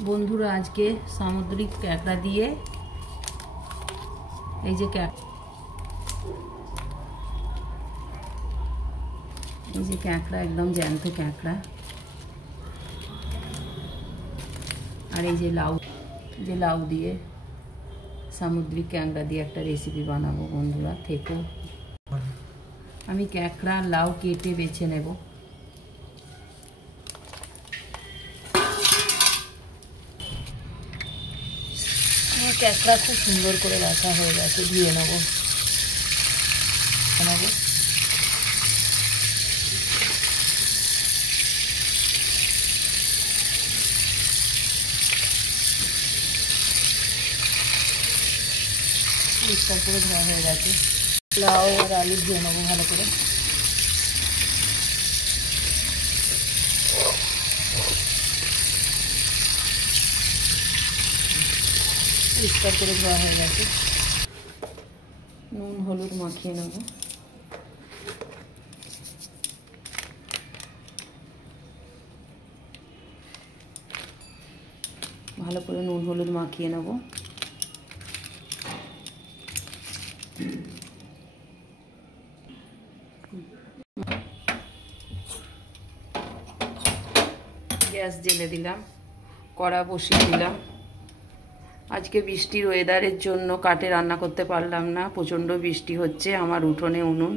বন্ধুরা আজকে সামুদ্রিক ক্যাঁকড়া দিয়ে এই যে ক্যাঁকড়া একদম জ্যান্ত ক্যাঁকড়া আর এই যে লাউ দিয়ে সামুদ্রিক ক্যাঁকড়া দিয়ে একটা রেসিপি বানাবো। বন্ধুরা থেকো, আমি ক্যাঁকড়া লাউ কেটে বেছে নেব। ক্যাঁকড়া খুব সুন্দর করে রাখা হয়ে গেছে, ধুয়ে নেবো। পরিষ্কার করে ধোয়া হয়ে গেছে। লাউ আর আলু ধুয়ে নেবো ভালো করে। পরিষ্কার করে ধোয়া হয়ে গেছে। নুন হলুদ মাখিয়ে নেব। ভালো করে নুন হলুদ মাখিয়ে নেব। গ্যাস জ্বেলে দিলাম, কড়া বসিয়ে দিলাম। আজকে বৃষ্টির ওয়েদারের জন্য কাঠে রান্না করতে পারলাম না, প্রচণ্ড বৃষ্টি হচ্ছে। আমার উঠোনে উনুন।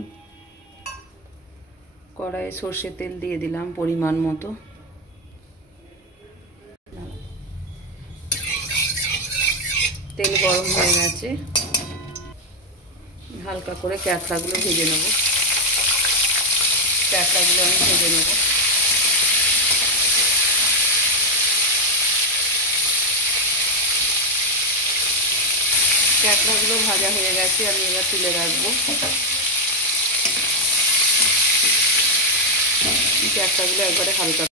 কড়াইয়ে সর্ষের তেল দিয়ে দিলাম পরিমাণ মতো। তেল গরম হয়ে গেছে, হালকা করে ক্যাঁকড়াগুলো ভেজে নেব। ক্যাঁকড়াগুলো আমি ভেজে নেব। ক্যাঁকড়াগুলো ভাজা হয়ে গেছে, আমি এবার তুলে রাখবো। ক্যাঁকড়াগুলো একবারে হালকা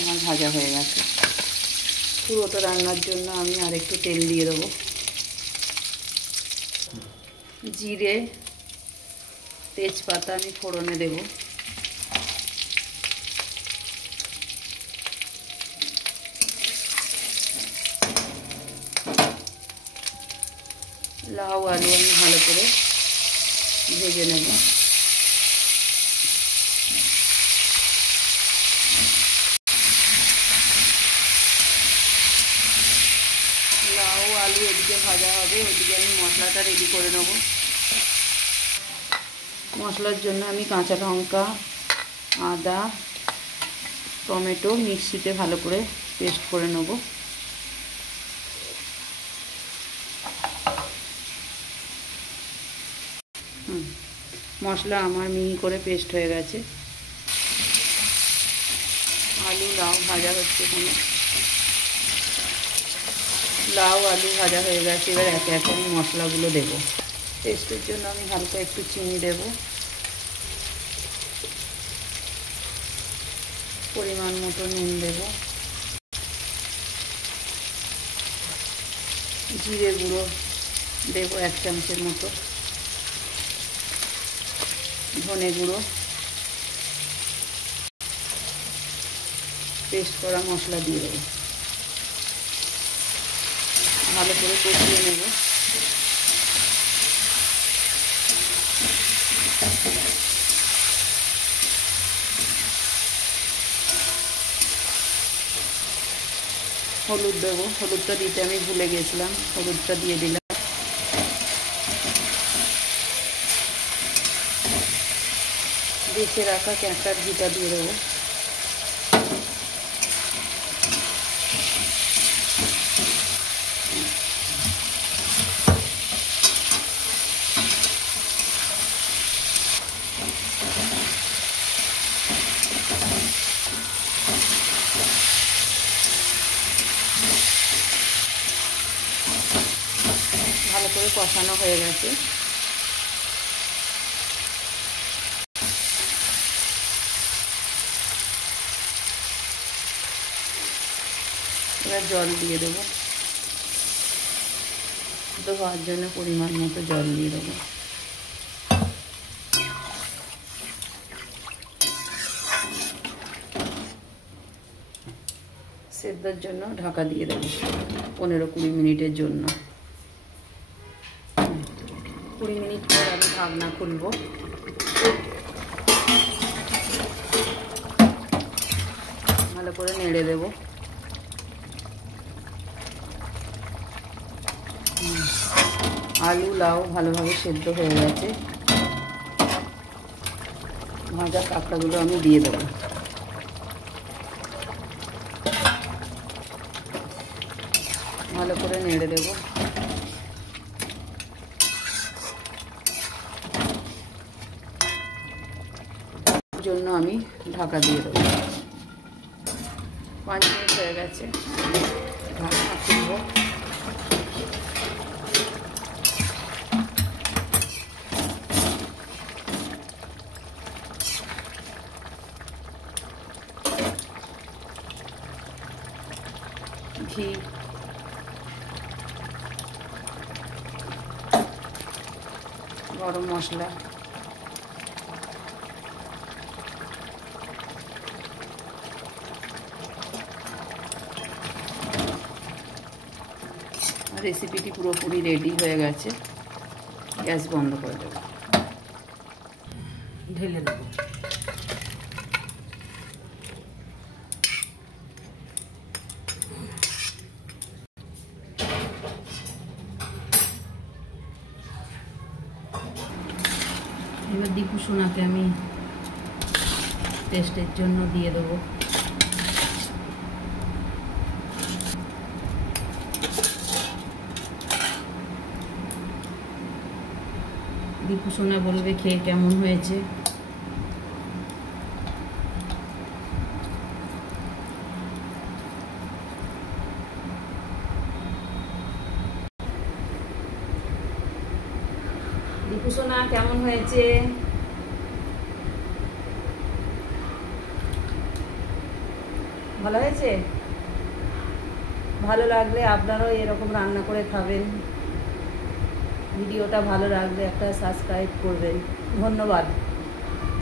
আমার ভাজা হয়ে গেছে। পুরোটা রান্নার জন্য আমি আরেকটু তেল দিয়ে দেবো। জিরে তেজপাতা আমি ফোড়নে দেব। লাউ আলু আমি ভালো করে ভেজে নেব। লাউ আলু এদিকে ভাজা হবে, ওদিকে আমি মশলাটা রেডি করে নেব। মশলার জন্য আমি কাঁচা লঙ্কা, আদা, টমেটো মিক্সিতে ভালো করে পেস্ট করে নেব। মশলা আমার মিহি করে পেস্ট হয়ে গেছে। আলু লাউ ভাজা হচ্ছে এখানে। লাউ আলু ভাজা হয়ে গেছে, এবার একে একে আমি মশলাগুলো দেবো। টেস্টের জন্য আমি হালকা একটু চিনি দেব, পরিমাণ মতো নুন দেব, জিরে গুঁড়ো দেব 1 চামচের মতো, ধনে গুঁড়ো, পেস্ট করা মশলা দিয়ে দেবো। ভালো করে কষিয়ে নেব। হলুদ দেবো, হলুদটা দিতে আমি ভুলে গেছিলাম, হলুদটা দিয়ে দিলাম। বেছে রাখা ক্যাঁকড়ার ঘিটা দিয়ে দেবো। ভালো করে কষানো হয়ে গেছে। এবার জল দিয়ে দেবো, ধোয়ার জন্য পরিমাণ মতো জল দিয়ে দেবো। সেদ্ধর জন্য ঢাকা দিয়ে দেবো 15-20 মিনিটের জন্য। 20 মিনিট পর আমি ঢাকনা খুলবো। ভালো করে নেড়ে দেবো। আলু লাউ ভালোভাবে সেদ্ধ হয়ে গেছে। ভাজা কাঁকড়াগুলো আমি দিয়ে দেবো। ভালো করে নেড়ে দেবো। জন্য আমি ঢাকা দিয়ে দেবো। 5 মিনিট হয়ে গেছে, ঢাকা খুলবো। ঘি, গরম মশলা, রেসিপিটি পুরোপুরি রেডি হয়ে গেছে। গ্যাস বন্ধ করে দেবো। ঢেলে দেবো। এবার দীপু সোনাকে আমি টেস্টের জন্য দিয়ে দেবো। দীপু সোনা বলবে খেয়ে কেমন হয়েছে। দীপু সোনা কেমন হয়েছে? ভালো হয়েছে? ভালো লাগলে আপনারাও এরকম রান্না করে খাবেন। ভিডিওটা ভালো লাগলে একটা সাবস্ক্রাইব করবেন। ধন্যবাদ।